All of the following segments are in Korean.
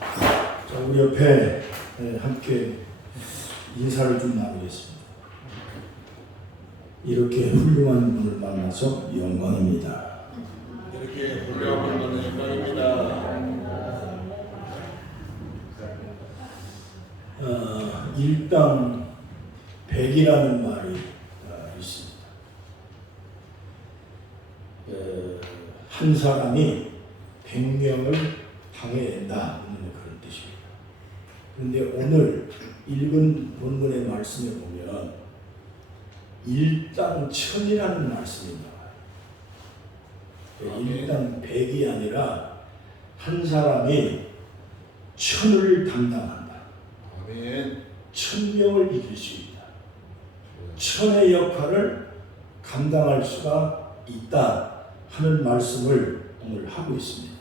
자, 우리 옆에 함께 인사를 좀 나누겠습니다. 이렇게 훌륭한 분을 만나서 영광입니다. 이렇게 훌륭한 분을 영광입니다. 일당 백이라는 말이 있습니다. 한 사람이 100명을 당해낸다 그런 뜻입니다. 그런데 오늘 읽은 본문의 말씀에 보면 일당 천이라는 말씀이 나와요. 일당 백이 아니라 한 사람이 천을 담당한다. 아멘. 1000명을 이길 수 있다. 천의 역할을 감당할 수가 있다 하는 말씀을 오늘 하고 있습니다.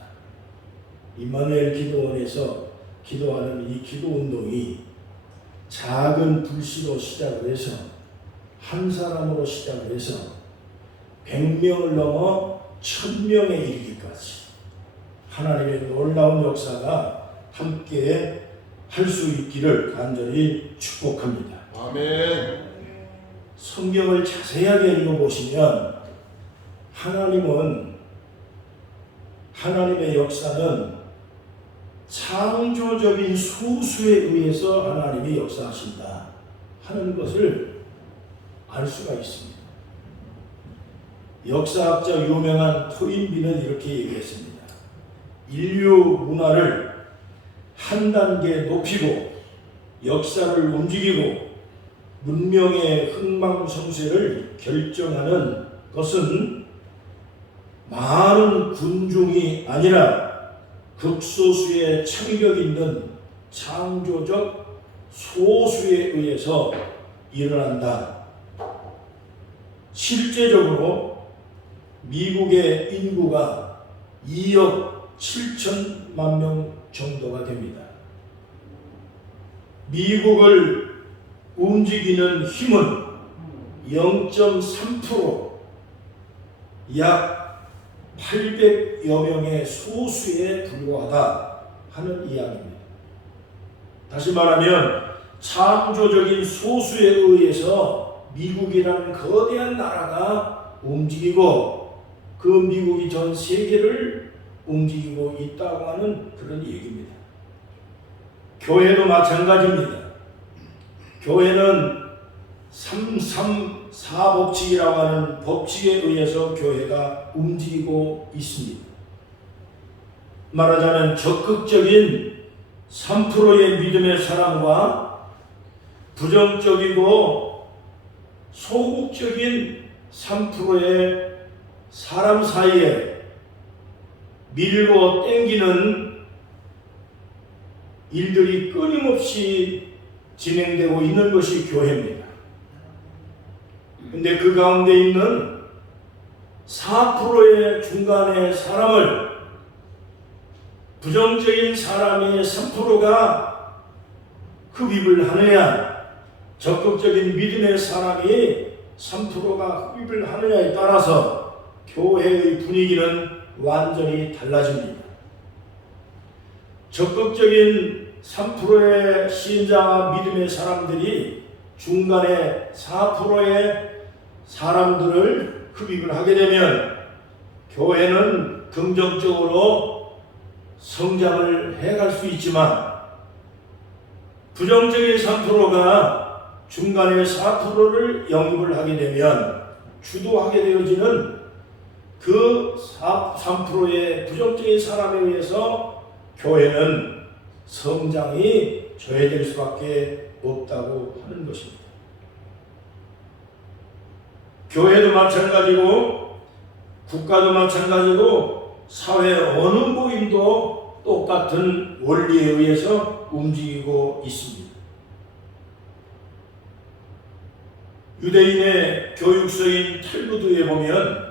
임마누엘 기도원에서 기도하는 이 기도 운동이 작은 불씨로 시작을 해서 한 사람으로 시작을 해서 100명을 넘어 1000명에 이르기까지 하나님의 놀라운 역사가 함께 할 수 있기를 간절히 축복합니다. 아멘. 성경을 자세하게 읽어보시면 하나님의 역사는 창조적인 소수에 의해서 하나님이 역사하신다 하는 것을 알 수가 있습니다. 역사학자 유명한 토인비는 이렇게 얘기했습니다. 인류 문화를 한 단계 높이고 역사를 움직이고 문명의 흥망성쇠를 결정하는 것은 많은 군중이 아니라 극소수의 창의력 있는 창조적 소수에 의해서 일어난다. 실제적으로 미국의 인구가 2억 7천만 명 정도가 됩니다. 미국을 움직이는 힘은 0.3%, 약 800여 명의 소수에 불과하다 하는 이야기입니다. 다시 말하면 창조적인 소수에 의해서 미국이라는 거대한 나라가 움직이고 그 미국이 전 세계를 움직이고 있다고 하는 그런 얘기입니다. 교회도 마찬가지입니다. 교회는 334법칙이라고 하는 법칙에 의해서 교회가 움직이고 있습니다. 말하자면 적극적인 3%의 믿음의 사람과 부정적이고 소극적인 3%의 사람 사이에 밀고 땡기는 일들이 끊임없이 진행되고 있는 것이 교회입니다. 근데 그 가운데 있는 4%의 중간의 사람을 부정적인 사람의 3%가 흡입을 하느냐, 적극적인 믿음의 사람이 3%가 흡입을 하느냐에 따라서 교회의 분위기는 완전히 달라집니다. 적극적인 3%의 신자와 믿음의 사람들이 중간에 4%의 사람들을 흡입을 하게 되면 교회는 긍정적으로 성장을 해갈 수 있지만 부정적인 3%가 중간에 4%를 영입을 하게 되면 주도하게 되어지는 그 3%의 부정적인 사람에 의해서 교회는 성장이 저해될 수밖에 없다고 하는 것입니다. 교회도 마찬가지고 국가도 마찬가지고 사회 어느 모임도 똑같은 원리에 의해서 움직이고 있습니다. 유대인의 교육서인 탈무드에 보면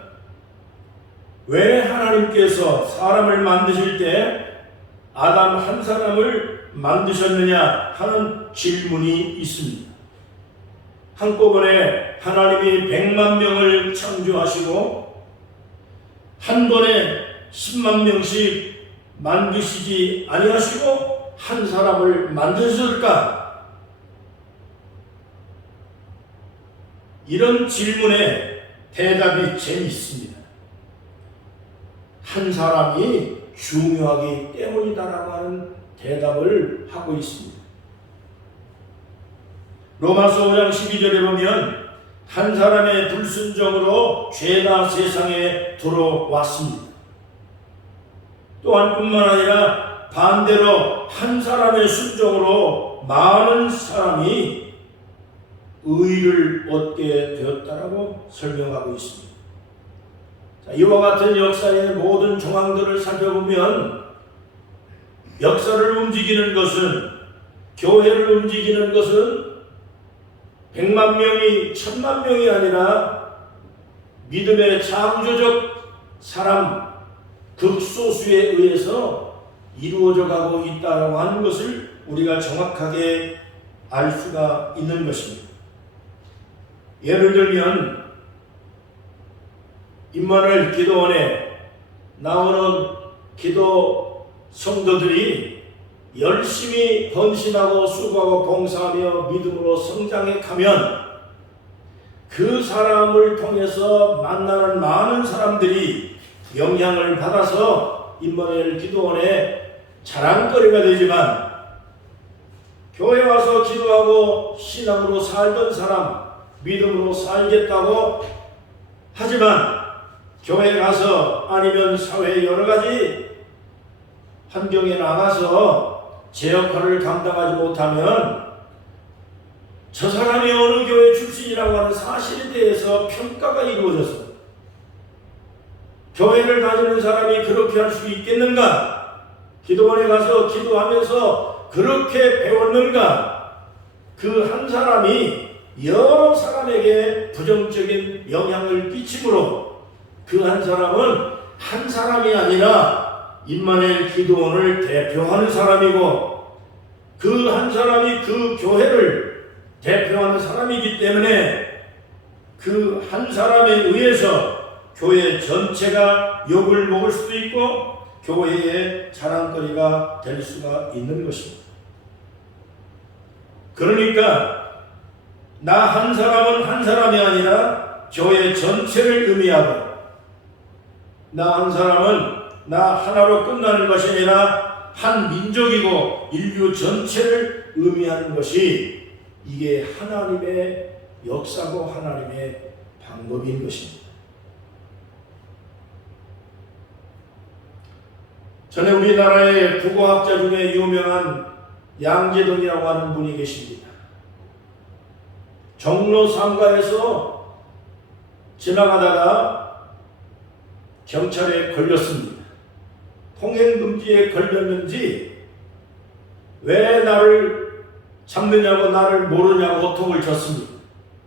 왜 하나님께서 사람을 만드실 때 아담 한 사람을 만드셨느냐 하는 질문이 있습니다. 한꺼번에 하나님이 100만 명을 창조하시고 한 번에 10만 명씩 만드시지 아니하시고 한 사람을 만드셨을까? 이런 질문에 대답이 재미있습니다. 한 사람이 중요하기 때문이다라고 하는 대답을 하고 있습니다. 로마서 5장 12절에 보면 한 사람의 불순종으로 죄가 세상에 들어왔습니다. 또한 뿐만 아니라 반대로 한 사람의 순종으로 많은 사람이 의를 얻게 되었다라고 설명하고 있습니다. 자, 이와 같은 역사의 모든 정황들을 살펴보면 역사를 움직이는 것은, 교회를 움직이는 것은 100만 명이 1000만 명이 아니라 믿음의 창조적 사람 극소수에 의해서 이루어져 가고 있다고 하는 것을 우리가 정확하게 알 수가 있는 것입니다. 예를 들면 임마누엘 기도원에 나오는 기도 성도들이 열심히 헌신하고 수고하고 봉사하며 믿음으로 성장해 가면 그 사람을 통해서 만나는 많은 사람들이 영향을 받아서 임마누엘 기도원의 자랑거리가 되지만, 교회 와서 기도하고 신앙으로 살던 사람, 믿음으로 살겠다고 하지만 교회 가서 아니면 사회의 여러 가지 환경에 나가서 제 역할을 감당하지 못하면 저 사람이 어느 교회 출신이라고 하는 사실에 대해서 평가가 이루어져서 교회를 다니는 사람이 그렇게 할 수 있겠는가? 기도원에 가서 기도하면서 그렇게 배웠는가? 그 한 사람이 여러 사람에게 부정적인 영향을 끼치므로 그 한 사람은 한 사람이 아니라 임마누엘 기도원을 대표하는 사람이고 그 한 사람이 그 교회를 대표하는 사람이기 때문에 그 한 사람에 의해서 교회 전체가 욕을 먹을 수도 있고 교회의 자랑거리가 될 수가 있는 것입니다. 그러니까 나 한 사람은 한 사람이 아니라 교회 전체를 의미하고, 나 한 사람은 나 하나로 끝나는 것이 아니라 한 민족이고 인류 전체를 의미하는 것이, 이게 하나님의 역사고 하나님의 방법인 것입니다. 전에 우리나라의 국어학자 중에 유명한 양재동이라고 하는 분이 계십니다. 종로 상가에서 지나가다가 경찰에 걸렸습니다. 통행금지에 걸렸는지 왜 나를 잡느냐고, 나를 모르냐고 호통을 쳤습니다.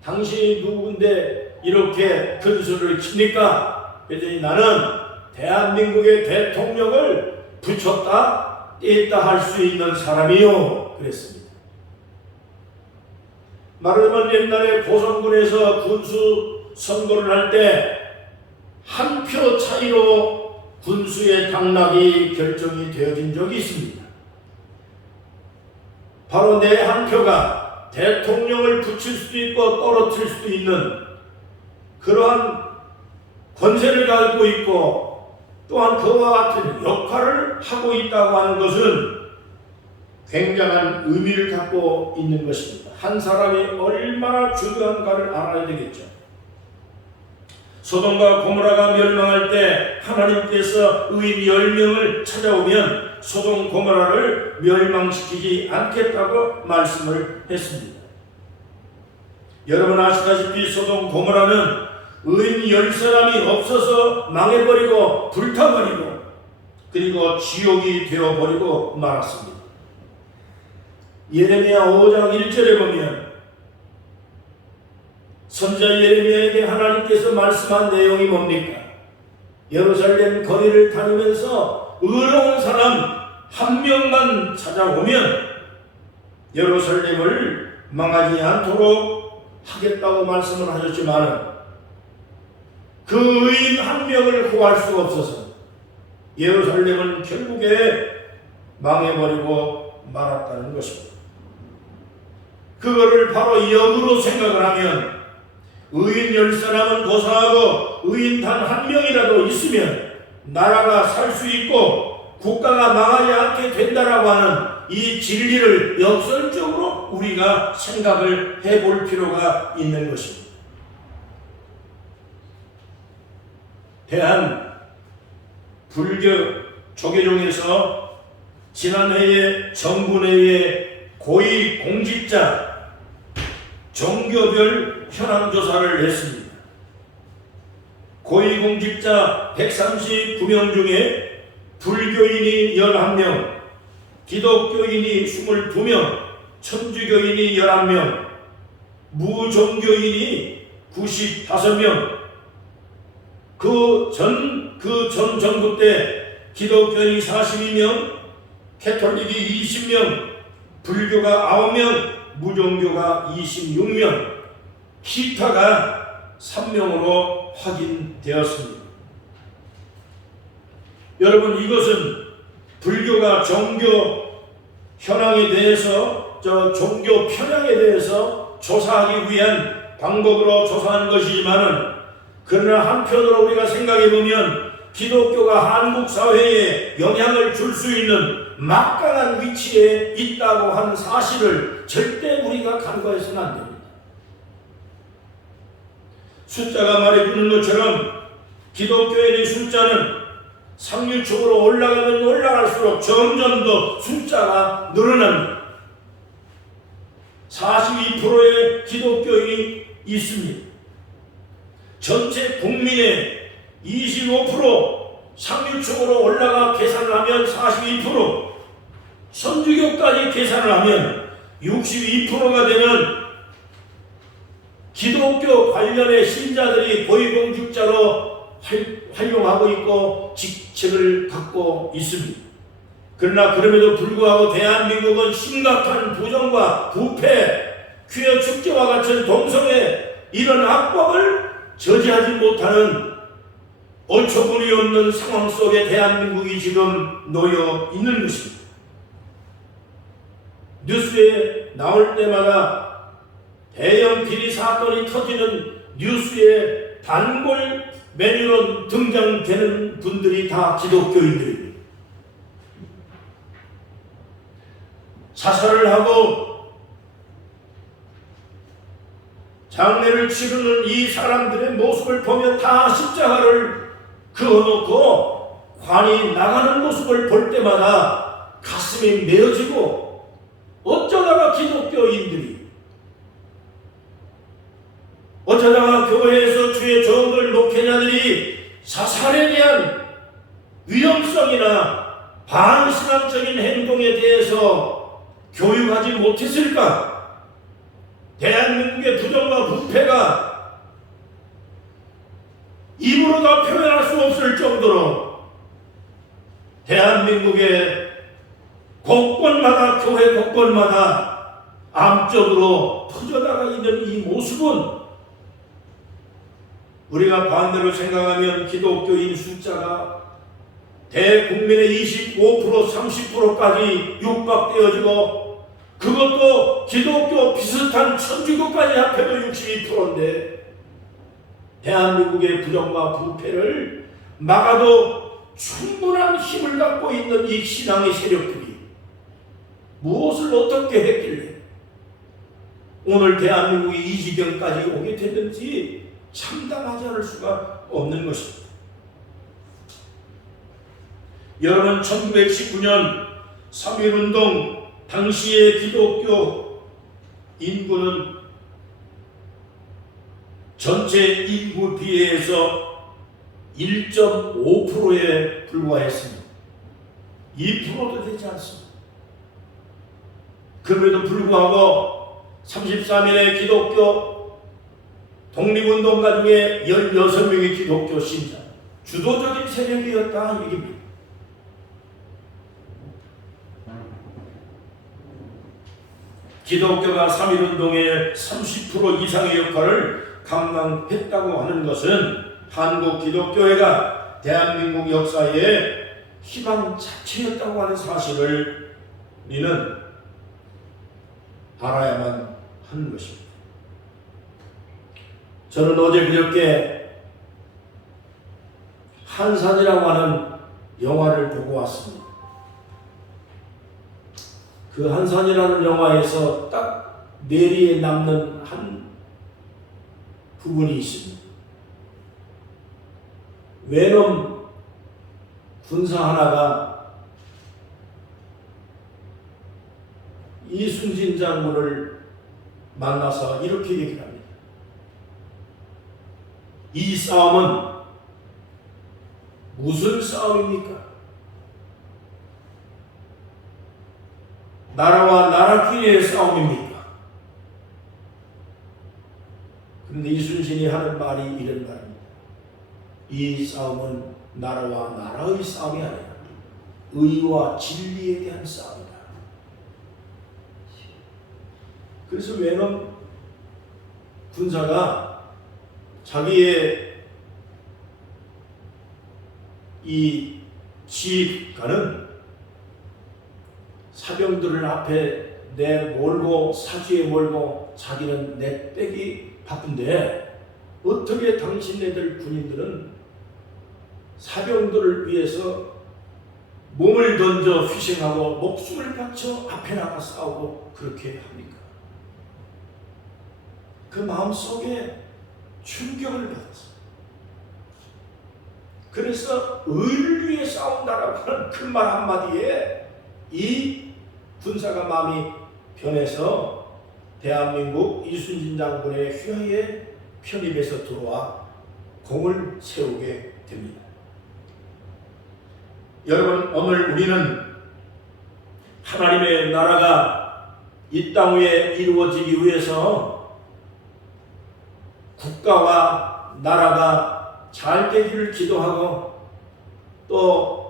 당신이 누군데 이렇게 큰 소리를 칩니까? 그랬더니 나는 대한민국의 대통령을 붙였다 뗐다 할 수 있는 사람이요, 그랬습니다. 말하자면 옛날에 고성군에서 군수 선거를 할 때 한 표 차이로 군수의 당락이 결정이 되어진 적이 있습니다. 바로 내 한 표가 대통령을 붙일 수도 있고 떨어뜨릴 수도 있는 그러한 권세를 가지고 있고, 또한 그와 같은 역할을 하고 있다고 하는 것은 굉장한 의미를 갖고 있는 것입니다. 한 사람이 얼마나 중요한가를 알아야 되겠죠. 소돔과 고모라가 멸망할 때 하나님께서 의인 10명을 찾아오면 소돔 고모라를 멸망시키지 않겠다고 말씀을 했습니다. 여러분 아시다시피 소돔 고모라는 의인 10사람이 없어서 망해버리고 불타버리고 그리고 지옥이 되어버리고 말았습니다. 예레미야 5장 1절에 보면 선지자 예레미야에게 하나님께서 말씀한 내용이 뭡니까? 예루살렘 거리를 다니면서 의로운 사람 한 명만 찾아오면 예루살렘을 망하지 않도록 하겠다고 말씀을 하셨지만 그 의인 한 명을 구할 수가 없어서 예루살렘은 결국에 망해버리고 말았다는 것입니다. 그거를 바로 역으로 생각을 하면 의인 10사람은 고사하고 의인 단 한 명이라도 있으면 나라가 살 수 있고 국가가 망하지 않게 된다라고 하는 이 진리를 역설적으로 우리가 생각을 해볼 필요가 있는 것입니다. 대한 불교 조계종에서 지난해에 정부내에 고위 공직자 종교별 현황조사를 했습니다. 고위공직자 139명 중에 불교인이 11명, 기독교인이 22명, 천주교인이 11명, 무종교인이 95명, 그 전 정부 때 기독교인이 42명, 캐톨릭이 20명, 불교가 9명, 무종교가 26명, 기타가 3명으로 확인되었습니다. 여러분, 이것은 불교가 종교 현황에 대해서 종교 편향에 대해서 조사하기 위한 방법으로 조사한 것이지만은, 그러나 한편으로 우리가 생각해 보면 기독교가 한국 사회에 영향을 줄 수 있는 막강한 위치에 있다고 하는 사실을 절대 우리가 간과해서는 안 됩니다. 숫자가 말해주는 것처럼 기독교인의 숫자는 상류층으로 올라가면 올라갈수록 점점 더 숫자가 늘어납니다. 42%의 기독교인이 있습니다. 전체 국민의 25%, 상류층으로 올라가 계산을 하면 42%, 선주교까지 계산을 하면 62%가 되는 기독교 관련의 신자들이 고위공직자로 활용하고 있고 직책을 갖고 있습니다. 그러나 그럼에도 불구하고 대한민국은 심각한 부정과 부패, 퀴어 축제와 같은 동성애 이런 악법을 저지하지 못하는 어처구니 없는 상황 속에 대한민국이 지금 놓여 있는 것입니다. 뉴스에 나올 때마다 대형 비리 사건이 터지는 뉴스에 단골 메뉴로 등장되는 분들이 다 기독교인들입니다. 자살을 하고 장례를 치르는 이 사람들의 모습을 보면 다 십자가를 그어놓고 관이 나가는 모습을 볼 때마다 가슴이 메어지고, 어쩌다가 기독교인들이, 어쩌다가 교회에서 주의 종들 목회자들이 자살에 대한 위험성이나 반신앙적인 행동에 대해서 교육하지 못했을까? 대한민국의 부정과 부패가 입으로 다 표현할 수 없을 정도로 대한민국의 곳곳마다, 교회 곳곳마다 암적으로 퍼져나가 있는 이 모습은, 우리가 반대로 생각하면 기독교인 숫자가 대국민의 25%, 30%까지 육박되어지고, 그것도 기독교 비슷한 천주교까지 합해도 62%인데 대한민국의 부정과 부패를 막아도 충분한 힘을 갖고 있는 이 신앙의 세력들이 무엇을 어떻게 했길래 오늘 대한민국이 이 지경까지 오게 됐는지 참담하지 않을 수가 없는 것입니다. 여러분, 1919년 3.1운동 당시의 기독교 인구는 전체 인구 비례에서 1.5%에 불과했습니다. 2%도 되지 않습니다. 그럼에도 불구하고 33일의 기독교 독립운동가 중에 16명의 기독교 신자, 주도적인 세력이었다 얘기입니다. 기독교가 3.1운동의 30% 이상의 역할을 감당했다고 하는 것은 한국 기독교회가 대한민국 역사의 희망 자체였다고 하는 사실을 우리는 알아야만 하는 것입니다. 저는 어제 그저께 한산이라고 하는 영화를 보고 왔습니다. 그 한산이라는 영화에서 딱 뇌리에 남는 한 부분이 있습니다. 외놈 군사 하나가 이순신 장군을 만나서 이렇게 얘기를 합니다. 이 싸움은 무슨 싸움입니까? 나라와 나라끼리의 싸움입니까? 그런데 이순신이 하는 말이 이런 말입니다. 이 싸움은 나라와 나라의 싸움이 아니라 의와 진리에 대한 싸움이다. 그래서 외놈 군사가 자기의 이 지휘관은 사병들을 앞에 내몰고 사주에 몰고 자기는 내빼기 바쁜데 어떻게 당신네들 군인들은 사병들을 위해서 몸을 던져 희생하고 목숨을 바쳐 앞에 나가 싸우고 그렇게 합니까? 그 마음속에 충격을 받았어요. 그래서 의를 위해 싸운다라고 하는 그 말 한마디에 이 군사가 마음이 변해서 대한민국 이순신 장군의 휘하에 편입해서 들어와 공을 세우게 됩니다. 여러분, 오늘 우리는 하나님의 나라가 이 땅 위에 이루어지기 위해서 국가와 나라가 잘 되기를 기도하고 또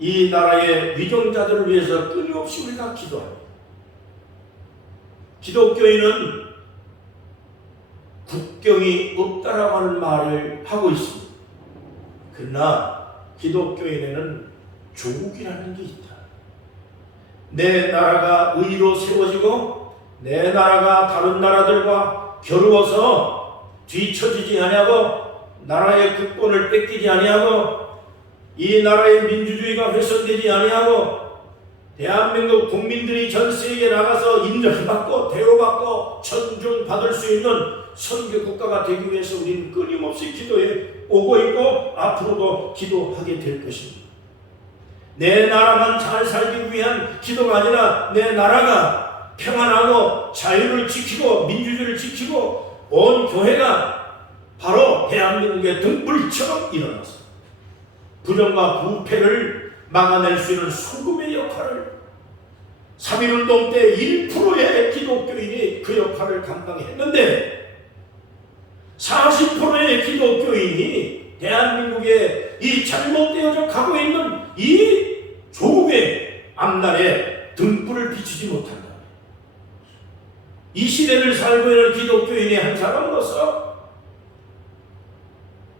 이 나라의 위정자들을 위해서 끊임없이 우리가 기도합니다. 기독교인은 국경이 없다라고 하는 말을 하고 있습니다. 그러나 기독교인에는 조국이라는 게 있다. 내 나라가 의로 세워지고 내 나라가 다른 나라들과 겨루어서 뒤처지지 아니하고 나라의 국권을 뺏기지 아니하고 이 나라의 민주주의가 훼손되지 아니하고 대한민국 국민들이 전 세계에 나가서 인정받고 대우받고 존중받을 수 있는 선교 국가가 되기 위해서 우리는 끊임없이 기도해 오고 있고 앞으로도 기도하게 될 것입니다. 내 나라만 잘 살기 위한 기도가 아니라 내 나라가 평안하고 자유를 지키고 민주주의를 지키고 온 교회가 바로 대한민국의 등불처럼 일어나서 부정과 부패를 막아낼 수 있는 소금의 역할을 3.1운동 때 1%의 기독교인이 그 역할을 감당했는데 40%의 기독교인이 대한민국의 이 잘못되어져 가고 있는 이 조국의 앞날에 등불을 비추지 못한다. 이 시대를 살고 있는 기독교인의 한 사람으로서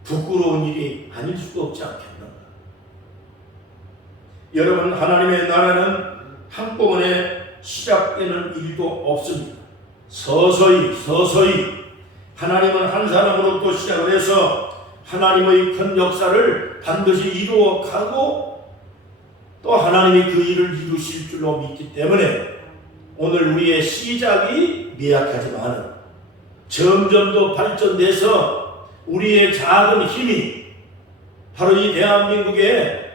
부끄러운 일이 아닐 수도 없지 않겠나. 여러분, 하나님의 나라는 한꺼번에 시작되는 일도 없습니다. 서서히 하나님은 한 사람으로부터 시작을 해서 하나님의 큰 역사를 반드시 이루어 가고 또 하나님이 그 일을 이루실 줄로 믿기 때문에 오늘 우리의 시작이 미약하지만 점점 더 발전돼서 우리의 작은 힘이 바로 이 대한민국의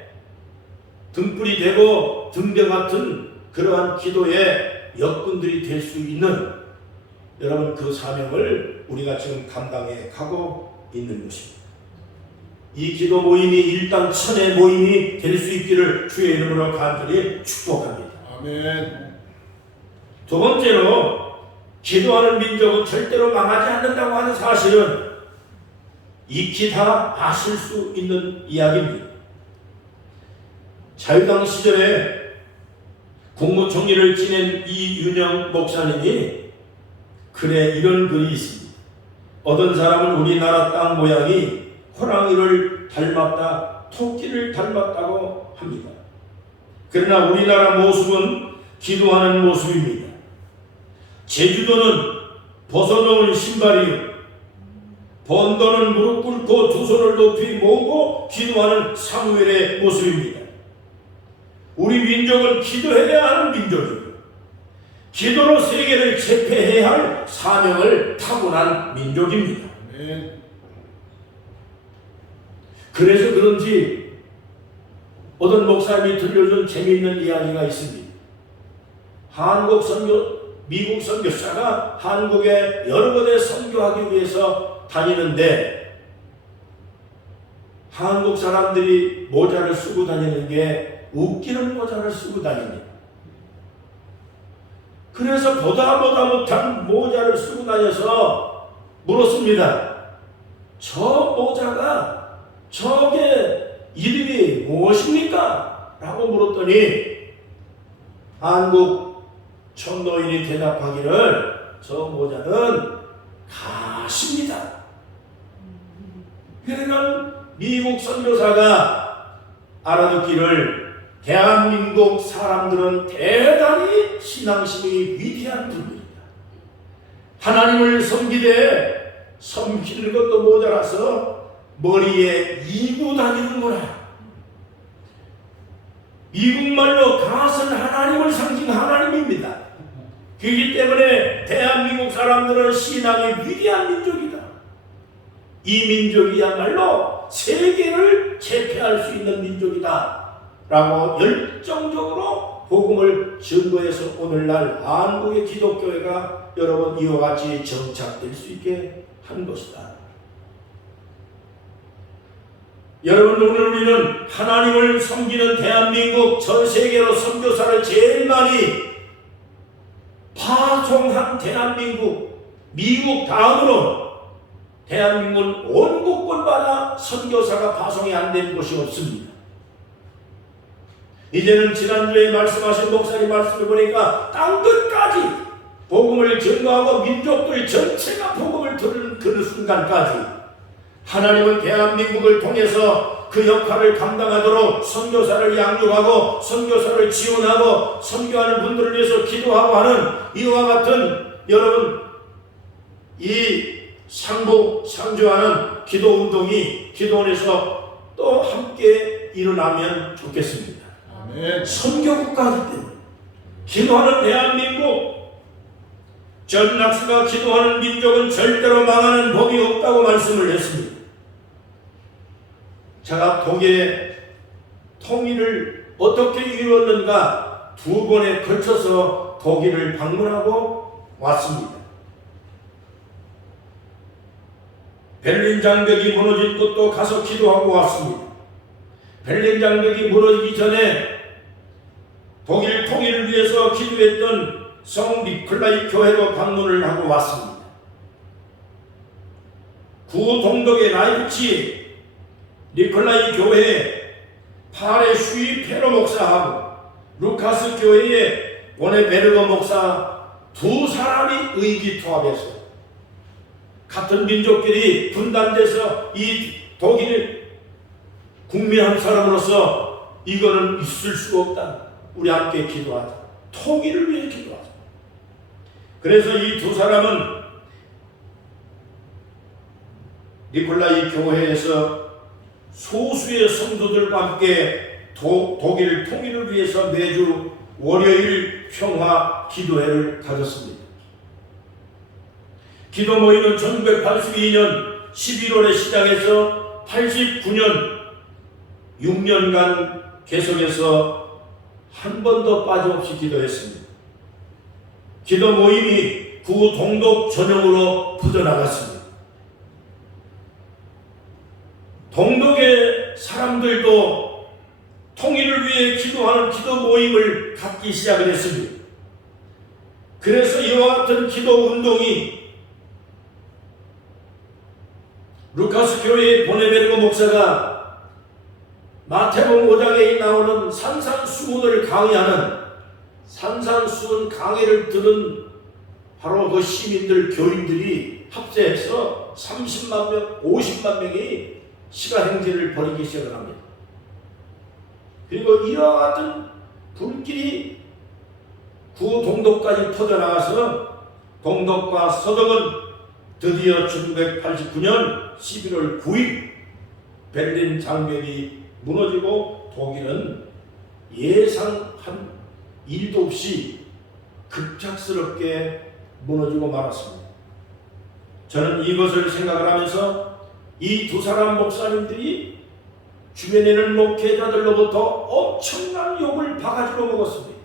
등불이 되고 등대 같은 그러한 기도의 역군들이 될 수 있는 여러분 그 사명을 우리가 지금 감당해 가고 있는 것입니다. 이 기도 모임이 일당 천의 모임이 될 수 있기를 주의 이름으로 간절히 축복합니다. 아멘. 두 번째로 기도하는 민족은 절대로 망하지 않는다고 하는 사실은 익히 다 아실 수 있는 이야기입니다. 자유당 시절에 국무총리를 지낸 이윤영 목사님이 글에 이런 글이 있습니다. 어떤 사람은 우리나라 땅 모양이 호랑이를 닮았다, 토끼를 닮았다고 합니다. 그러나 우리나라 모습은 기도하는 모습입니다. 제주도는 벗어놓은 신발이요, 번도는 무릎 꿇고 두 손을 높이 모으고 기도하는 사무엘의 모습입니다. 우리 민족은 기도해야 하는 민족이고, 기도로 세계를 제패해야 할 사명을 타고난 민족입니다. 아멘. 그래서 그런지 어떤 목사님이 들려준 재미있는 이야기가 있습니다. 미국 선교사가 한국에 여러 군데 선교하기 위해서 다니는데, 한국 사람들이 모자를 쓰고 다니는 게 웃기는 모자를 쓰고 다닙니다. 그래서 보다 못한 모자를 쓰고 다녀서 물었습니다. 저 모자가 저게 이름이 무엇입니까? 라고 물었더니 한국 청노인이 대답하기를 저 모자는 가시입니다. 그러니까 미국 선교사가 알아듣기를 대한민국 사람들은 대단히 신앙심이 위대한 분들이다. 하나님을 섬기되 섬기는 것도 모자라서 머리에 이고 다니는구나. 미국말로 갓은 하나님을 상징 하나님입니다. 그렇기 때문에 대한민국 사람들은 신앙이 위대한 민족이다. 이 민족이야말로 세계를 제패할 수 있는 민족이다 라고 열정적으로 복음을 증거해서 오늘날 한국의 기독교회가 여러분 이와 같이 정착될 수 있게 한 것이다. 여러분, 오늘 우리는 하나님을 섬기는 대한민국, 전 세계로 선교사를 제일 많이 파송한 대한민국, 미국 다음으로 대한민국은 온 곳곳마다 선교사가 파송이 안 된 곳이 없습니다. 이제는 지난주에 말씀하신 목사님 말씀을 보니까 땅끝까지 복음을 전가하고 민족들 전체가 복음을 들은 그 순간까지 하나님은 대한민국을 통해서 그 역할을 감당하도록 선교사를 양육하고 선교사를 지원하고 선교하는 분들을 위해서 기도하고 하는 이와 같은 여러분 이 상주하는 기도운동이 기도원에서 또 함께 일어나면 좋겠습니다. 아멘. 선교국가이기 때문에 기도하는 대한민국, 전 낙스가 기도하는 민족은 절대로 망하는 법이 없다고 말씀을 했습니다. 제가 독일의 통일을 어떻게 이루었는가 두 번에 걸쳐서 독일을 방문하고 왔습니다. 베를린 장벽이 무너진 곳도 가서 기도하고 왔습니다. 베를린 장벽이 무너지기 전에 독일 통일을 위해서 기도했던 성 니콜라이 교회로 방문을 하고 왔습니다. 구동독의 라이프치 니콜라이 교회에 파레 슈이 페로 목사하고 루카스 교회의 보네베르거 목사 두 사람이 의기투합해서 같은 민족끼리 분단돼서 이 독일 국민 한 사람으로서 이거는 있을 수가 없다. 우리 함께 기도하자. 통일을 위해 기도하자. 그래서 이 두 사람은 니콜라이 교회에서 소수의 성도들과 함께 독일 통일을 위해서 매주 월요일 평화 기도회를 가졌습니다. 기도 모임은 1982년 11월에 시작해서 89년 6년간 계속해서 한 번도 빠짐없이 기도했습니다. 기도 모임이 구동독 전역으로 퍼져나갔습니다. 동독의 사람들도 통일을 위해 기도하는 기도 모임을 갖기 시작을 했습니다. 그래서 이와 같은 기도 운동이 루카스 교회의 보네베르고 목사가 마태복음 5장에 나오는 산상수훈을 강의하는 산상수훈 강의를 들은 바로 그 시민들, 교인들이 합세해서 30만 명, 50만 명이 시가행진을 벌이기 시작을 합니다. 그리고 이와 같은 불길이 구동독까지 퍼져나가서 동독과 서독은 드디어 1989년 11월 9일 베를린 장벽이 무너지고 독일은 예상한 일도 없이 급작스럽게 무너지고 말았습니다. 저는 이것을 생각을 하면서 이 두 사람 목사님들이 주변에 있는 목회자들로부터 엄청난 욕을 바가지로 먹었습니다.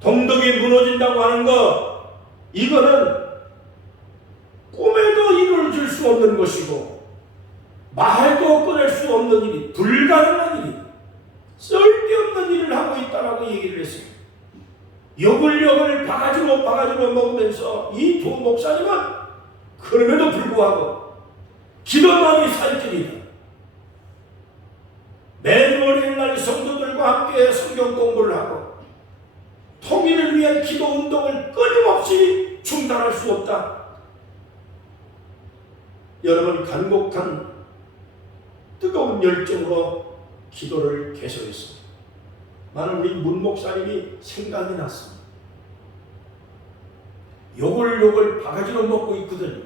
동독이 무너진다고 하는 거, 이거는 꿈에도 이루어질 수 없는 것이고 말도 꺼낼 수 없는 일이, 불가능한 일이, 쓸데없는 일을 하고 있다라고 얘기를 했어요. 욕을 바가지로 먹으면서 이 두 목사님은 그럼에도 불구하고 기도만이 살 길이다. 매일 월요일날 성도들과 함께 성경 공부를 하고 통일을 위한 기도 운동을 끊임없이 중단할 수 없다. 여러분, 간곡한 뜨거운 열정으로 기도를 계속했습니다. 나는 우리 문 목사님이 생각이 났습니다. 욕을 바가지로 먹고 있거든요.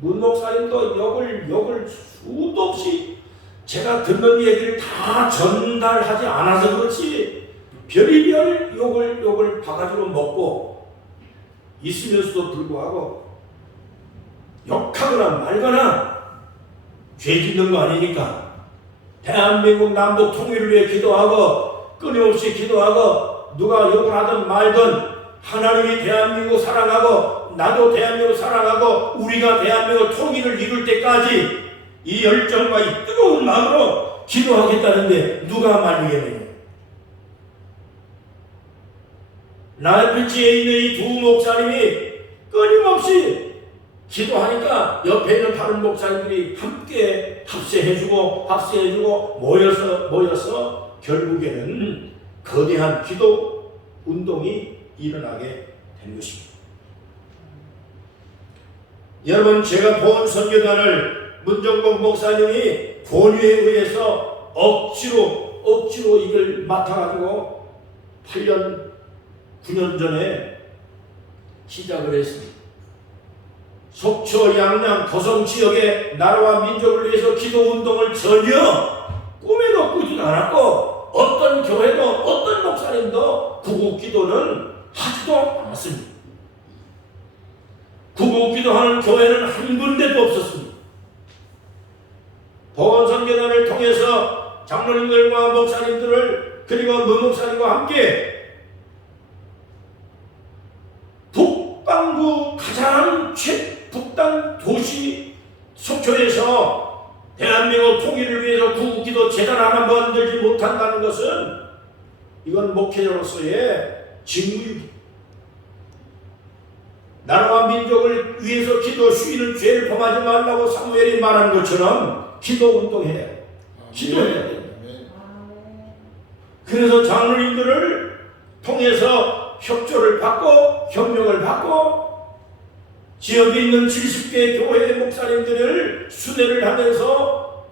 문 목사님도 욕을 수도 없이, 제가 듣는 얘기를 다 전달하지 않아서 그렇지 별의별 욕을 바가지로 먹고 있으면서도 불구하고 욕하거나 말거나 죄 짓는 거 아니니까 대한민국 남북 통일을 위해 기도하고 끊임없이 기도하고 누가 욕을 하든 말든 하나님이 대한민국 사랑하고 나도 대한민국 사랑하고 우리가 대한민국 통일을 이룰 때까지 이 열정과 이 뜨거운 마음으로 기도하겠다는데 누가 말리겠느냐. 라이프치히에 있는 이 두 목사님이 끊임없이 기도하니까 옆에 있는 다른 목사님들이 함께 합세해주고 모여서 결국에는 거대한 기도 운동이 일어나게 된 것입니다. 여러분, 제가 본 선교단을 문정복 목사님이 권유에 의해서 억지로 이걸 맡아가지고 9년 전에 시작을 했습니다. 속초, 양양, 도성 지역의 나라와 민족을 위해서 기도 운동을 전혀 꿈에도 꾸지도 않았고 어떤 교회도 어떤 목사님도 구국기도는 하지도 않았습니다. 구국기도하는 교회는 한 군데도 없었습니다. 보건선교단을 통해서 장로님들과 목사님들을 그리고 문목사님과 함께 북방구 가장 북단 도시 속초에서 대한민국 통일을 위해서 구국기도 재단 하나 만들지 못한다는 것은 이건 목회자로서의 직무입니다. 나라와 민족을 위해서 기도 쉬는 죄를 범하지 말라고 사무엘이 말한 것처럼 기도 운동해야 돼. 기도해야 돼. 그래서 장로님들을 통해서 협조를 받고 협력을 받고 지역에 있는 70개 교회 목사님들을 순회를 하면서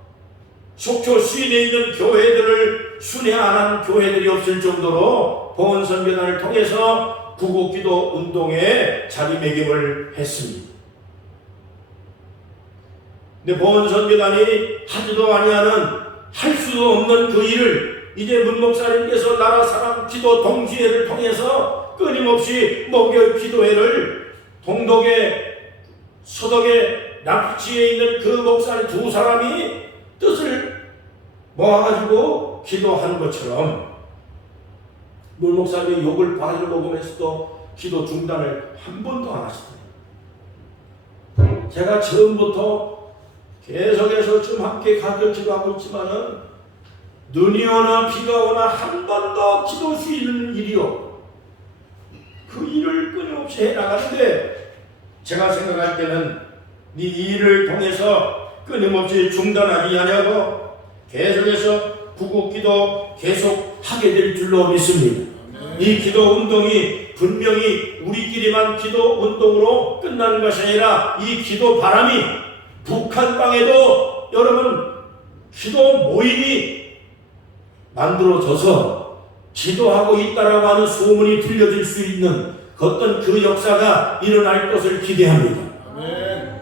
속초 시내에 있는 교회들을 순회 안 한 교회들이 없을 정도로 보건선교단을 통해서 구국기도 운동에 자리매김을 했습니다. 근데 보건선교단이 하지도 아니하는 할 수도 없는 그 일을 이제 문 목사님께서 나라 사랑 기도 동지회를 통해서 끊임없이 목요일 기도회를 동독에 서독에 납치에 있는 그 목사님 두 사람이 뜻을 모아가지고 기도하는 것처럼 문 목사님이 욕을 바가지로 먹으면서도 기도 중단을 한 번도 안 하시더라고요. 제가 처음부터 계속해서 좀 함께 가르쳐 기도하고 있지만은 눈이 오나 비가 오나 한 번도 기도 쉬는 일이요. 그 일을 끊임없이 해나가는데 제가 생각할 때는 이 일을 통해서 끊임없이 중단하지 아니하고 계속해서 구국기도 계속 하게 될 줄로 믿습니다. 이 기도 운동이 분명히 우리끼리만 기도 운동으로 끝나는 것이 아니라 이 기도 바람이 북한 땅에도 여러분 기도 모임이 만들어져서 기도하고 있다라고 하는 소문이 들려질 수 있는 어떤 그 역사가 일어날 것을 기대합니다. 아멘.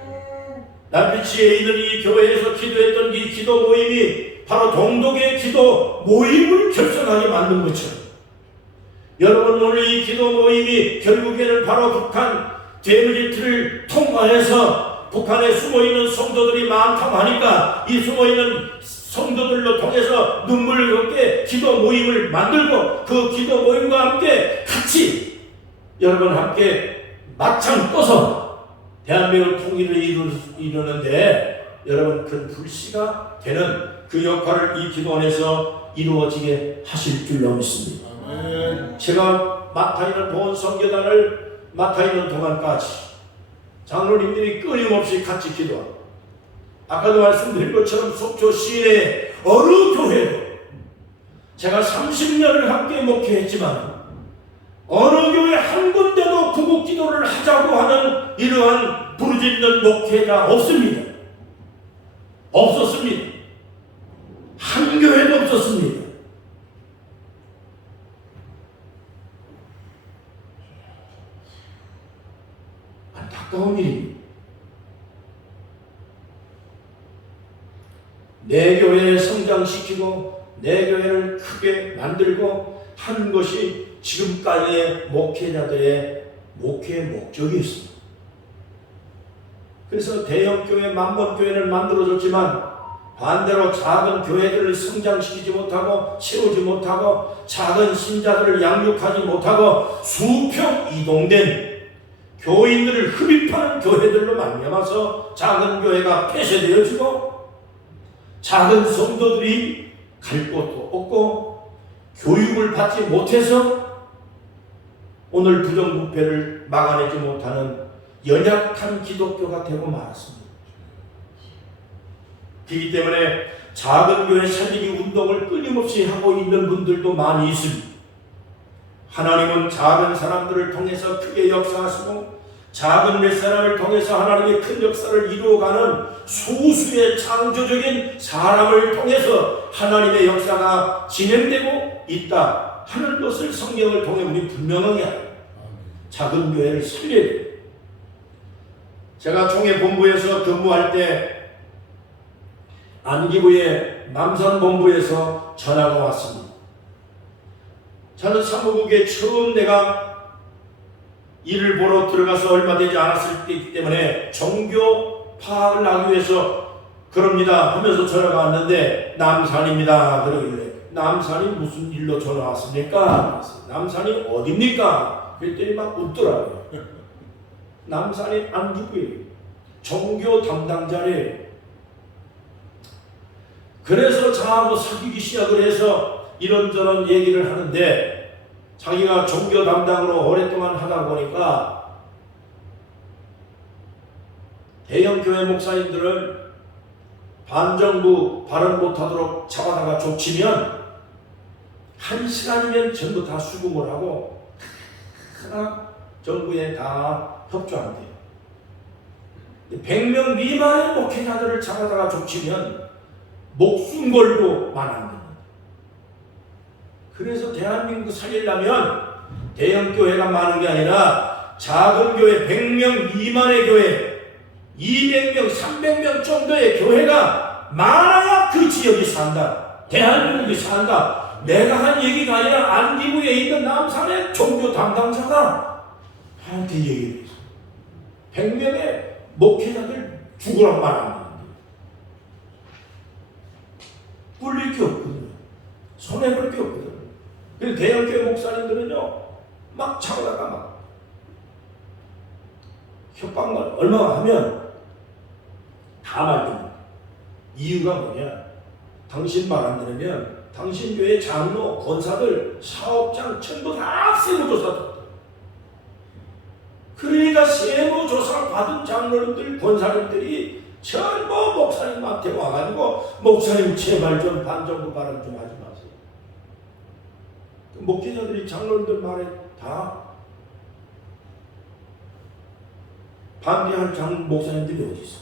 남피치에 있는 이 교회에서 기도했던 이 기도 모임이 바로 동독의 기도 모임을 결성하게 만든 것처럼, 여러분 오늘 이 기도 모임이 결국에는 바로 북한 데밀리트를 통과해서 북한에 숨어있는 성도들이 많다고 하니까 이 숨어있는 성도들로 통해서 눈물을 흘게 기도 모임을 만들고, 그 기도 모임과 함께 같이 여러분 함께 맞짱 떠서 대한민국 통일을 이루는데 여러분 큰 불씨가 되는 그 역할을 이 기도원에서 이루어지게 하실 줄로 믿습니다. 아멘. 제가 맡아 있는 보훈 선교단을 맡아 있는 동안까지 장로님들이 끊임없이 같이 기도하고, 아까도 말씀드린 것처럼 속초 시내 어느 교회도 제가 30년을 함께 목회했지만 어느 교회 한 군데도 구국 기도를 하자고 하는 이러한 부르짖는 목회가 없습니다. 없었습니다. 한 교회도 없었습니다. 안타까운 일입니다. 내 교회를 성장시키고 내 교회를 크게 만들고 하는 것이 지금까지의 목회자들의 목회의 목적이었습니다. 그래서 대형교회, 만번교회를 만들어줬지만 반대로 작은 교회들을 성장시키지 못하고 채우지 못하고 작은 신자들을 양육하지 못하고 수평 이동된 교인들을 흡입하는 교회들로 말미암아서 작은 교회가 폐쇄되어지고 작은 성도들이 갈 곳도 없고 교육을 받지 못해서 오늘 부정부패를 막아내지 못하는 연약한 기독교가 되고 말았습니다. 그렇기 때문에 작은 교회 살리기 운동을 끊임없이 하고 있는 분들도 많이 있습니다. 하나님은 작은 사람들을 통해서 크게 역사하시고 작은 몇 사람을 통해서 하나님의 큰 역사를 이루어가는 소수의 창조적인 사람을 통해서 하나님의 역사가 진행되고 있다 하는 것을 성경을 통해 우리 분명하게 합니다. 작은 교회를 살려야 돼요. 제가 총회본부에서 근무할 때 안기부의 남산본부에서 전화가 왔습니다. 저는 사무국에 처음 내가 일을 보러 들어가서 얼마 되지 않았을 때이기 때문에 종교 파악을 하기 위해서 그럽니다 하면서 전화가 왔는데 남산입니다. 그러길래 남산이 무슨 일로 전화 왔습니까? 남산이 어딥니까? 그랬더니 막 웃더라고요. 남산이 안기부예요. 종교 담당자래요. 그래서 저하고 사귀기 시작을 해서 이런저런 얘기를 하는데 자기가 종교 담당으로 오랫동안 하다 보니까 대형교회 목사님들을 반정부 발언 못하도록 잡아다가 족치면 1시간이면 전부 다 수긍을 하고 하나 정부에 다 협조한대요. 100명 미만의 목회자들을 잡아다가 족치면 목숨 걸고 말합니다. 그래서 대한민국 살리려면 대형교회가 많은 게 아니라 작은 교회, 100명 미만의 교회, 200명, 300명 정도의 교회가 많아야 그 지역이 산다. 대한민국이 산다. 내가 한 얘기가 아니라 안기부에 있는 남산의 종교 담당자가 나한테 얘기를 했어. 100명의 목회자들 죽으란 말 안 하는데 꿀릴 게 없거든. 손해볼 게 없거든. 그래서 대형교회 목사님들은요 막 차고다가 막 협박만 얼마나 하면 다 말립니다. 이유가 뭐냐? 당신 말 안 들으면 당신 교회 장로, 권사들, 사업장 전부 다 세무조사 받다. 그러니까 세무조사 받은 장로님들, 권사님들이 전부 목사님한테 와가지고 목사님 제발 좀 반정부 발언 좀 하지 마세요. 목회자들이 장로님들 말에 다 반대할 목사님들이 어디 있어?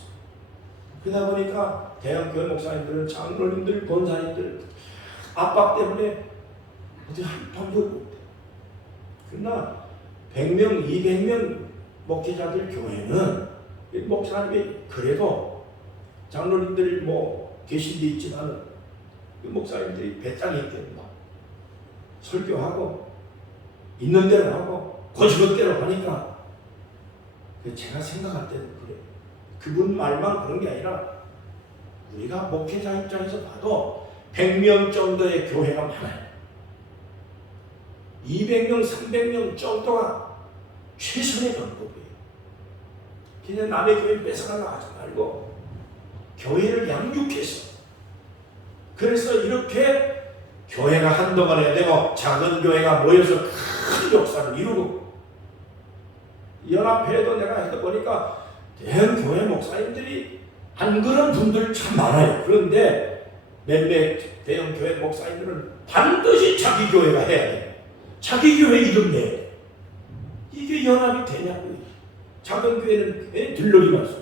그러다 보니까 대형교회 목사님들은 장로님들, 권사님들 압박 때문에 어디 한밤도 못해. 그러나 100명, 200명 목회자들 교회는 목사님이 그래도 장로님들이 뭐 계신 데 있지만 목사님들이 배짱이 있게 막 설교하고 있는 대로 하고 거지것대로 하니까 제가 생각할 때는 그래요. 그분 말만 그런 게 아니라 우리가 목회자 입장에서 봐도 100명 정도의 교회가 많아요. 200명, 300명 정도가 최선의 방법이에요. 그냥 남의 교회 뺏어가려 하지 말고 교회를 양육해서, 그래서 이렇게 교회가 한동안에 되고 작은 교회가 모여서 큰 역사를 이루고, 연합회도 내가 해서 보니까 대형 교회 목사님들이 안 그런 분들 참 많아요. 그런데 몇몇 대형 교회 목사님들은 반드시 자기 교회가 해야 돼요. 자기 교회 이름 내야 돼. 이게 연합이 되냐고요. 작은 교회는 들러리만 써.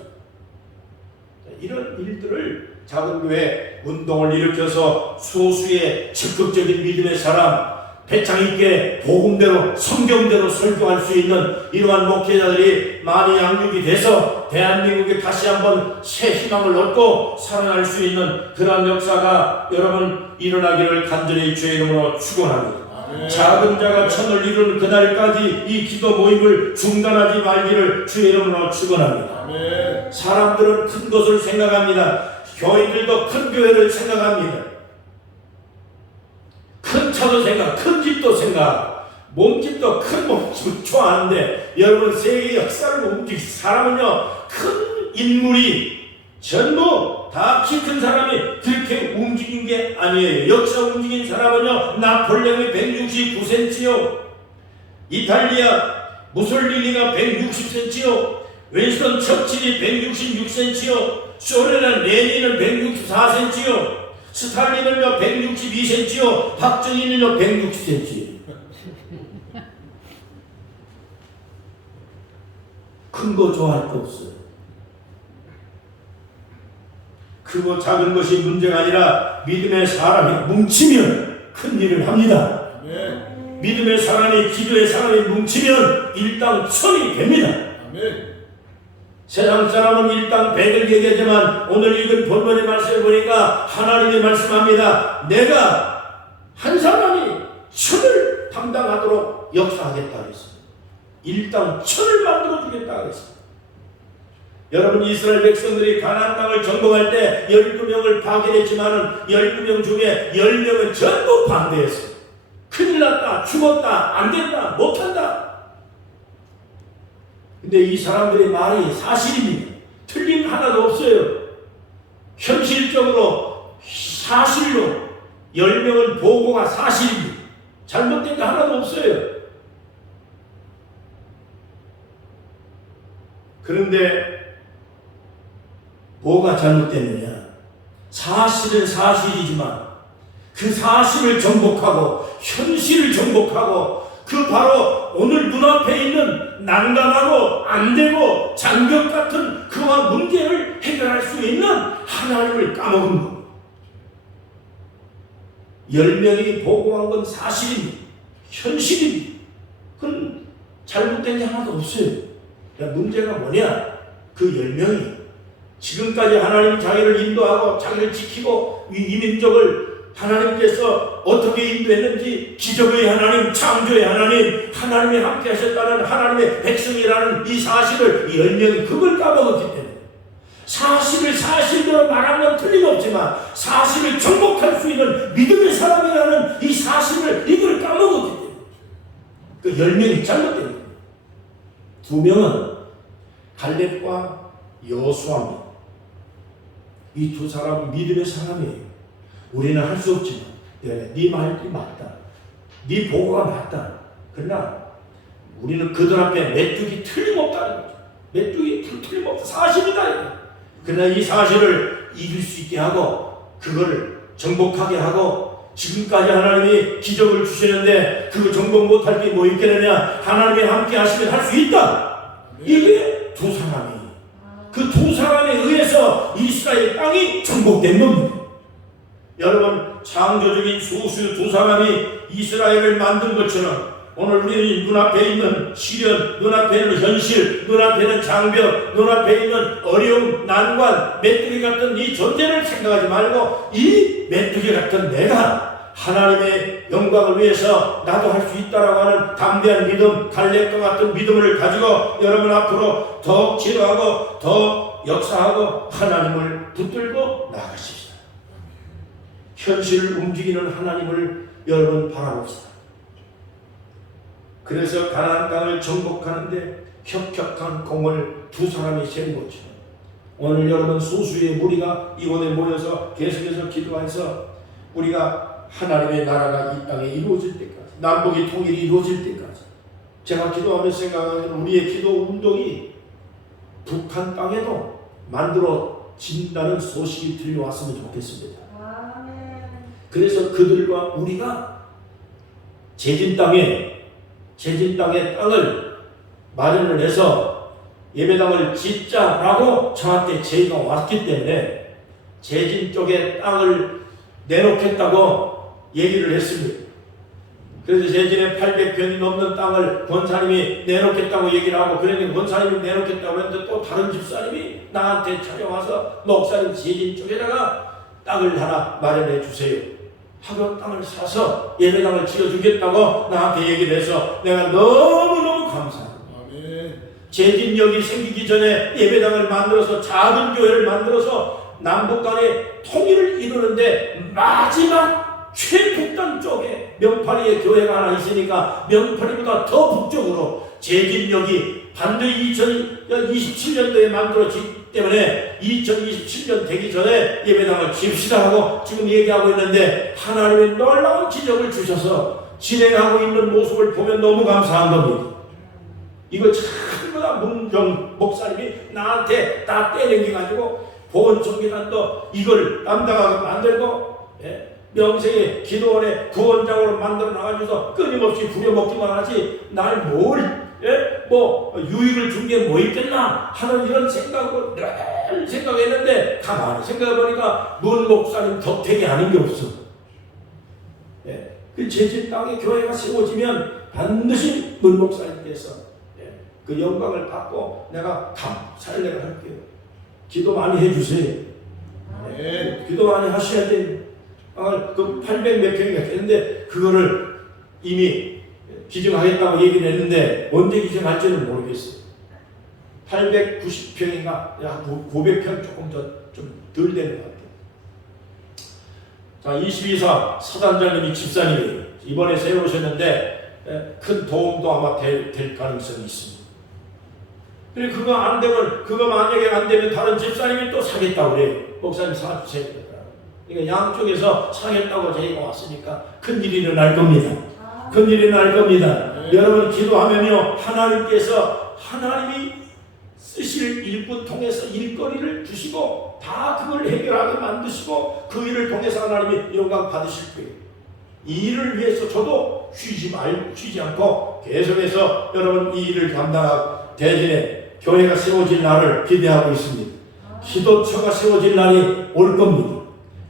이런 일들을 작은 교회 운동을 일으켜서 소수의 적극적인 믿음의 사람, 배짱 있게 복음대로 성경대로 설교할 수 있는 이러한 목회자들이 많이 양육이 돼서 대한민국에 다시 한번 새 희망을 얻고 살아날 수 있는 그러한 역사가 여러분 일어나기를 간절히 주의 이름으로 축원합니다. 작은 자가 천을 이루는 그날까지 이 기도 모임을 중단하지 말기를 주의 이름으로 축원합니다. 사람들은 큰 것을 생각합니다. 교인들도 큰 교회를 생각합니다. 큰 차도 생각, 큰 집도 생각, 몸집도 큰 몸집을 좋아하는데 여러분 세계 역사를 움직인 사람은요, 큰 인물이 전부 다 키 큰 사람이 그렇게 움직인 게 아니에요. 역사 움직인 사람은요, 나폴레옹이 169cm요, 이탈리아 무솔리니가 160cm요, 윈스턴 처칠이 166cm요, 소련은 레닌은 164cm요, 스탈린은요 162cm요, 박정희는요 160cm. 큰 거 좋아할 거 없어요. 크고 작은 것이 문제가 아니라 믿음의 사람이 뭉치면 큰 일을 합니다. 믿음의 사람이, 기도의 사람이 뭉치면 일당 천이 됩니다. 세상 사람은 일당 백을 얘기하지만 오늘 읽은 본문의 말씀을 보니까 하나님이 말씀합니다. 내가 한 사람이 천을 담당하도록 역사하겠다 그랬습니다. 일당 천을 만들어주겠다 그랬습니다. 여러분, 이스라엘 백성들이 가나안 땅을 정복할 때 12명을 파견했지만 12명 중에 10명은 전부 반대했어요. 큰일 났다, 죽었다, 안 된다, 못한다. 근데 이 사람들의 말이 사실입니다. 틀림 하나도 없어요. 현실적으로 사실로 10명은 보고가 사실입니다. 잘못된 게 하나도 없어요. 그런데 뭐가 잘못됐느냐? 사실은 사실이지만 그 사실을 정복하고 현실을 정복하고 그 바로 오늘 눈앞에 있는 난감하고 안되고 장벽 같은 그와 문제를 해결할 수 있는 하나님을 까먹은 겁니다. 10명이 보고한 건 사실입니다. 현실입니다. 그건 잘못된 게 하나도 없어요. 문제가 뭐냐? 그 10명이 지금까지 하나님 자기를 인도하고 자기를 지키고 이 민족을 하나님께서 어떻게 인도했는지, 기적의 하나님, 창조의 하나님, 하나님이 함께 하셨다는 하나님의 백성이라는 이 사실을 이 10명이 그걸 까먹었기 때문에, 사실을 사실대로 말하는 건 틀림없지만 사실을 정복할 수 있는 믿음의 사람이라는 이 사실을 이걸 까먹었기 때문에 그 10명이 잘못된 거예요. 2명은 갈렙과 여호수아입니다. 이 두 사람은 믿음의 사람이에요. 우리는 할 수 없지만 네 말이 맞다, 네 보고가 맞다. 그러나 우리는 그들 앞에 메뚜기 틀림없다는 거죠. 메뚜기 틀림없다, 사실이다. 그러나 이 사실을 이길 수 있게 하고 그거를 정복하게 하고, 지금까지 하나님이 기적을 주시는데 그 정복 못할 게 뭐 있겠느냐? 하나님이 함께 하시면 할 수 있다. 이게 두 사람이, 그 두 사람에 의해서 이스라엘 땅이 정복된 겁니다. 여러분, 창조적인 소수 두 사람이 이스라엘을 만든 것처럼 오늘 우리는 눈앞에 있는 시련, 눈앞에 있는 현실, 눈앞에 있는 장벽, 눈앞에 있는 어려움, 난관, 메뚜기 같은 이 존재를 생각하지 말고 이 메뚜기 같은 내가 하나님의 영광을 위해서 나도 할 수 있다라고 하는 담대한 믿음, 갈렙과 같은 믿음을 가지고 여러분 앞으로 더 기도하고 더 역사하고 하나님을 붙들고 나아가십시다. 현실을 움직이는 하나님을 여러분 바라봅시다. 그래서 가나안 땅을 정복하는데 혁혁한 공을 두 사람이 세운 것처럼 오늘 여러분 소수의 무리가 이곳에 모여서 계속해서 기도해서 우리가 하나님의 나라가 이 땅에 이루어질 때까지 남북이 통일이 이루어질 때까지 제가 기도하면서 생각하는 우리의 기도 운동이 북한 땅에도 만들어진다는 소식이 들려왔으면 좋겠습니다. 그래서 그들과 우리가 제진 땅에 땅을 마련을 해서 예배당을 짓자라고 저한테 제의가 왔기 때문에 제진 쪽에 땅을 내놓겠다고 얘기를 했습니다. 그래서 제진에 800평이 넘는 땅을 권사님이 내놓겠다고 얘기를 하고 그러니 권사님이 내놓겠다고 했는데 또 다른 집사님이 나한테 찾아와서 목사님 제진 쪽에다가 땅을 하나 마련해 주세요 하고 땅을 사서 예배당을 지어주겠다고 나한테 얘기를 해서 내가 너무너무 감사합니다. 제진역이 생기기 전에 예배당을 만들어서 작은 교회를 만들어서 남북 간의 통일을 이루는데 마지막 최북단 쪽에 명파리에 교회가 하나 있으니까 명파리보다 더 북쪽으로 제진역이 반드시 2027년도에 만들어지기 때문에 2027년 되기 전에 예배당을 지읍시다 하고 지금 얘기하고 있는데 하나님의 놀라운 기적을 주셔서 진행하고 있는 모습을 보면 너무 감사한 겁니다. 이거 전부 다 문정 목사님이 나한테 다 떼내기가지고 보건총회단도 이걸 담당하게 만들고 명색의 기도원의 구원장으로 만들어 나가줘서 끊임없이 부려먹기만 하지 날 뭐 유익을 준 게 뭐 있겠나 하는 이런 생각을 늘 생각했는데 가만히 생각해보니까 문 목사님 덕택이 아닌 게 없어. 그 제진 땅에 교회가 세워지면 반드시 문 목사님께서 그 영광을 받고 내가 감사를 내가 할게요. 기도 많이 해주세요. 기도 많이 하셔야 돼요. 그 800 몇 평이 했는데 그거를 이미 기증하겠다고 얘기를 했는데 언제 기증할지는 모르겠어요. 890평인가 900평 조금 더 좀 덜 되는 것 같아요. 자, 22사 사단장님이 집사님이 이번에 세우셨는데 큰 도움도 아마 될 가능성이 있습니다. 그리고 그거 안 되면 그거 만약에 안 되면 다른 집사님이 또 사겠다고 그래요. 목사님 사주세요. 그러니까 양쪽에서 사겠다고 저희가 왔으니까 큰일이 일어날 겁니다. 큰일이 날 겁니다. 여러분 기도하면요 하나님께서 하나님이 쓰실 일꾼 통해서 일거리를 주시고 다 그걸 해결하게 만드시고 그 일을 통해서 하나님이 영광 받으실 거예요. 이 일을 위해서 저도 쉬지 않고 계속해서 여러분 이 일을 감당하고 대신에 교회가 세워질 날을 기대하고 있습니다. 기도처가 세워질 날이 올 겁니다.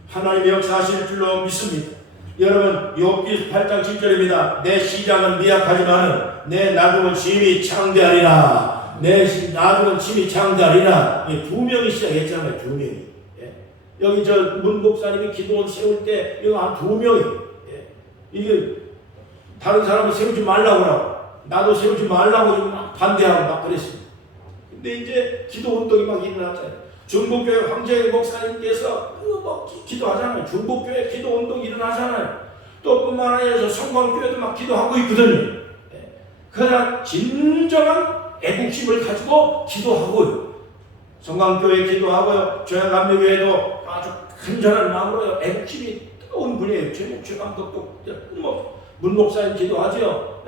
하나님의 역사하실 줄로 믿습니다. 여러분 욥기 8장 7절입니다. 내 시작은 미약하지만 내 나중은 심히 창대하리라. 내 나중은 심히 창대하리라. 두 명이 시작했잖아요. 두 명이. 여기 저 문 목사님이 기도원 세울 때 이거 한 두 명이. 이게 다른 사람을 세우지 말라고 하고 나도 세우지 말라고 막 반대하고 막 그랬습니다. 근데 이제 기도 운동이 막 일어났잖아요. 중국교회 황재희 목사님께서 기도하잖아요. 중국교회 기도 운동이 일어나잖아요. 또 뿐만 아니라 성광교회도 막 기도하고 있거든요. 그러나 진정한 애국심을 가지고 기도하고요. 성광교회 기도하고요. 조양감리교회도 아주 간절한 마음으로 애국심이 뜨거운 분이에요. 최목최 감독도 문 목사님 기도하죠.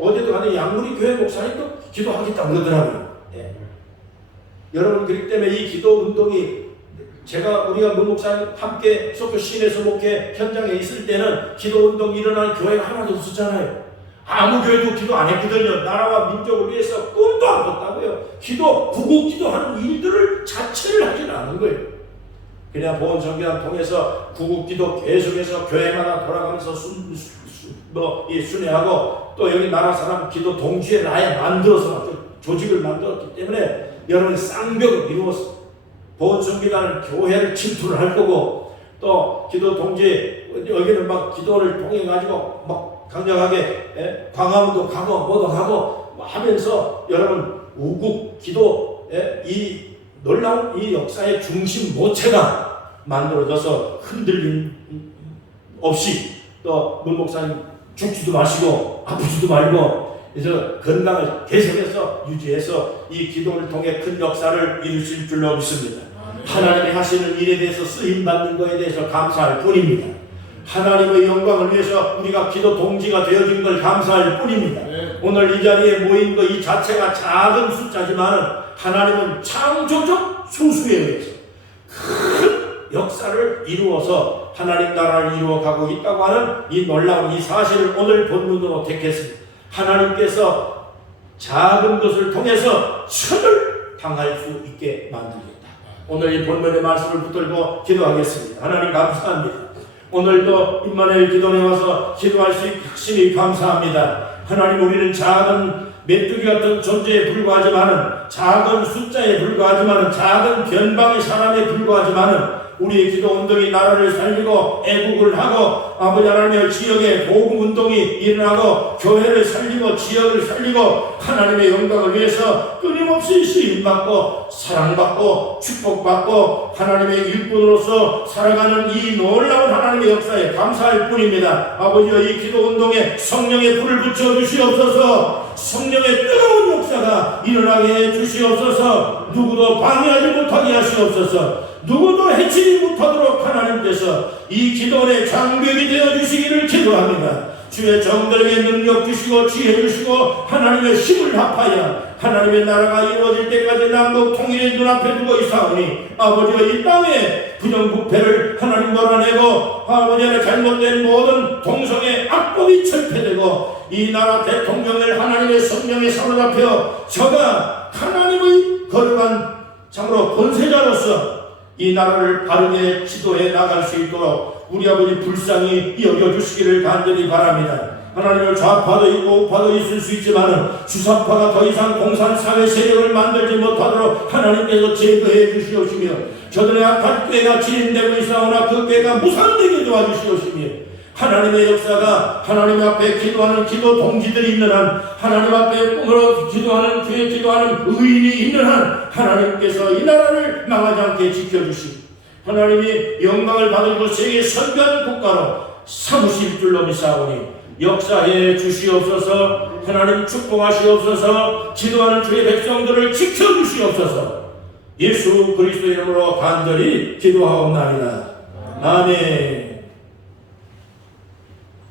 어제도 가는 양구리 교회 목사님도 기도하겠다고 그러더라고요. 여러분 그렇기 때문에 이 기도 운동이 우리가 문 목사님 함께 속교 시내서 목회 현장에 있을 때는 기도 운동이 일어나는 교회가 하나도 없었잖아요. 아무 교회도 기도 안 했거든요. 나라와 민족을 위해서 꿈도 안 꿨다고요. 구국 기도하는 일들을 자체를 하진 않은 거예요. 그냥 보훈성교단 통해서 구국 기도 계속해서 교회마다 돌아가면서 순회하고 또 여기 나라 사람 기도 동지회 아예 만들어서 조직을 만들었기 때문에 여러분 쌍벽을 이루었어. 보훈성교단은 교회를 침투를 할 거고 또 기도 동지 여기는 막 기도를 통해 가지고 막 강력하게 광화문도 가고 뭐도 가고 하면서 여러분 우국 기도 이 놀라운 이 역사의 중심 모체가 만들어져서 흔들림 없이 또 문 목사님 죽지도 마시고 아프지도 말고 그래서 건강을 계속해서 유지해서 이 기도를 통해 큰 역사를 이루실 줄로 믿습니다. 하나님이 하시는 일에 대해서 쓰임받는 것에 대해서 감사할 뿐입니다. 하나님의 영광을 위해서 우리가 기도 동지가 되어진 걸 감사할 뿐입니다. 오늘 이 자리에 모인 것 이 자체가 작은 숫자지만 하나님은 창조적 소수에 의해서 큰 역사를 이루어서 하나님 나라를 이루어가고 있다고 하는 이 놀라운 이 사실을 오늘 본문으로 택했습니다. 하나님께서 작은 것을 통해서 천을 당할 수 있게 만들겠다. 오늘 이 본문의 말씀을 붙들고 기도하겠습니다. 하나님 감사합니다. 오늘도 임마누엘 기도원에 와서 기도할 수 있게 확실히 감사합니다. 하나님 우리는 작은 메뚜기 같은 존재에 불과하지만은 작은 숫자에 불과하지만은 작은 변방의 사람에 불과하지만은 우리의 기도 운동이 나라를 살리고 애국을 하고 아버지 하나님의 지역에 복음 운동이 일어나고 교회를 살리고 지역을 살리고 하나님의 영광을 위해서 끊임없이 시임받고 사랑받고 축복받고 하나님의 일꾼으로서 살아가는 이 놀라운 하나님의 역사에 감사할 뿐입니다. 아버지여 이 기도 운동에 성령의 불을 붙여 주시옵소서. 성령의 뜨거운 역사가 일어나게 해 주시옵소서. 누구도 방해하지 못하게 하시옵소서. 누구도 해치지 못하도록 하나님께서 이 기도원의 장벽이 되어 주시기를 기도합니다. 주의 정들에게 능력 주시고 지혜 주시고 하나님의 힘을 합하여 하나님의 나라가 이루어질 때까지 남북 통일의 눈앞에 두고 있사오니 아버지가 이 땅에 부정부패를 하나님 몰아내고 아버지 안에 잘못된 모든 동성의 악법이 철폐되고 이 나라 대통령을 하나님의 성령에 사로잡혀 저가 하나님의 거룩한 참으로 권세자로서 이 나라를 바르게 지도해 나갈 수 있도록 우리 아버지 불쌍히 여겨주시기를 간절히 바랍니다. 하나님을 좌파도 있고 우파도 있을 수 있지만 주사파가 더 이상 공산사회 세력을 만들지 못하도록 하나님께서 제거해 주시옵시며 저들의 악한 꾀가 진행되고 있사오나 그 꾀가 무산되게 도와주시옵시며 하나님의 역사가 하나님 앞에 기도하는 기도 동지들이 있는 한 하나님 앞에 꿈으로 기도하는 교회 기도하는 의인이 있는 한 하나님께서 이 나라를 망하지 않게 지켜주시고 하나님이 영광을 받으시고 세계 선변 국가로 삼으실 줄로 믿사오니 역사해 주시옵소서. 하나님 축복하시옵소서. 기도하는 주의 백성들을 지켜주시옵소서. 예수 그리스도의 이름으로 간절히 기도하옵나이다. 아멘.